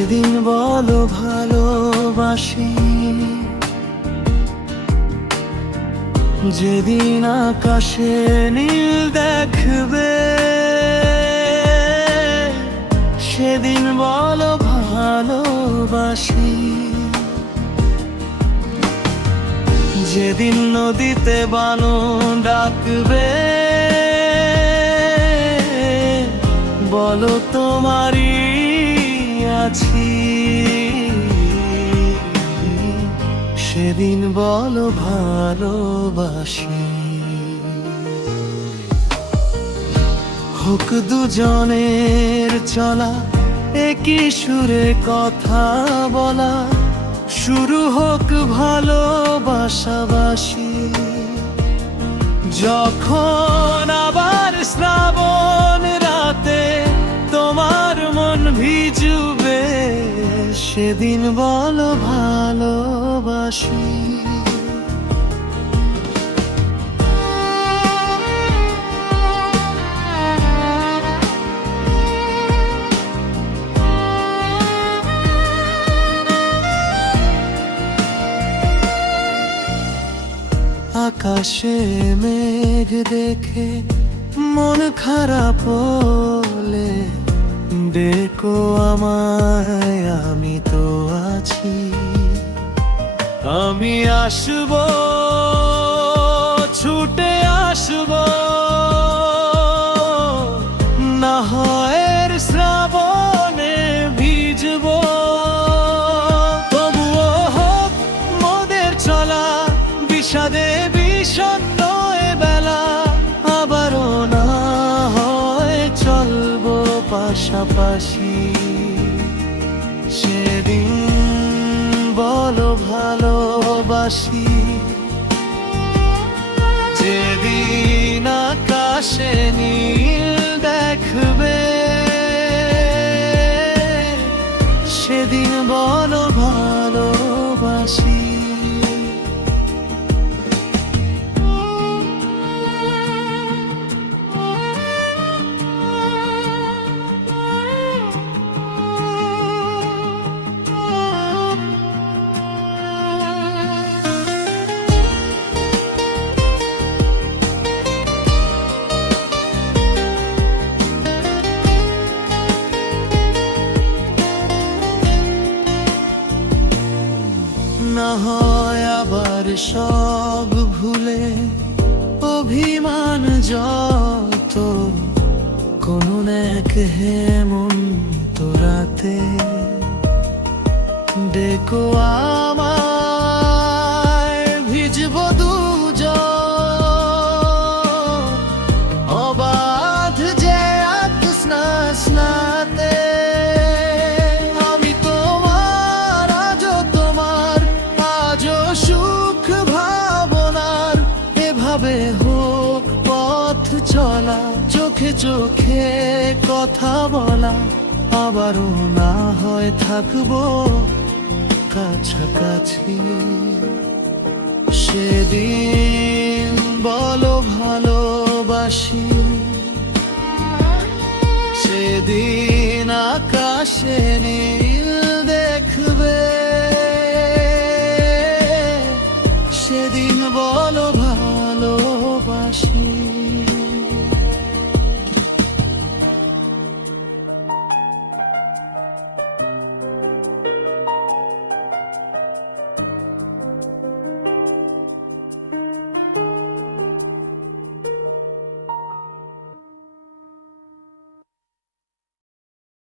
সেদিন বলো ভালোবাসি, যেদিন আকাশে নীল দেখবে, সেদিন বলো ভালোবাসি। যেদিন নদীতে বানো ডাকবে, বলো তোমারই আছি, সেদিন বলো ভালোবাসি। হোক দুজনের চলা একই সুরে কথা বলা, শুরু হোক ভালোবাসাবাসি। যখন আবার শ্রাবণ রাতে তোমার মন ভিজবে, সেদিন বলো ভালোবাসি। আকাশে মেঘ দেখে মন খারাপ হলে, ডেকো আমায়, আমি তো আছি। আমি আসবো, ছুটে আসবো, না হয় শ্রাবণে ভিজবো। তবুও হোক মোদের চলা বিষাদে বিষণ্ণ এ বেলা, আবারও না হয় চলবো পাশাপাশি। সেদিন বলো ভালোবাসি, যেদিন আকাশে নীল দেখবে, সেদিন বলো ভালোবাসি। না হয় আবার সব ভুলে অভিমান যত, কোনো এক হেমন্ত রাতে ডেকো আমায়, ভিজবো দুজন অবাধ যে আতশনা স্নাতে। হোক পথ চলা, চোখে চোখে কথা বলা, আবারও না হয় থাকবো কাছাকাছি। সেদিন বলো ভালোবাসি, সেদিন আকাশে নীল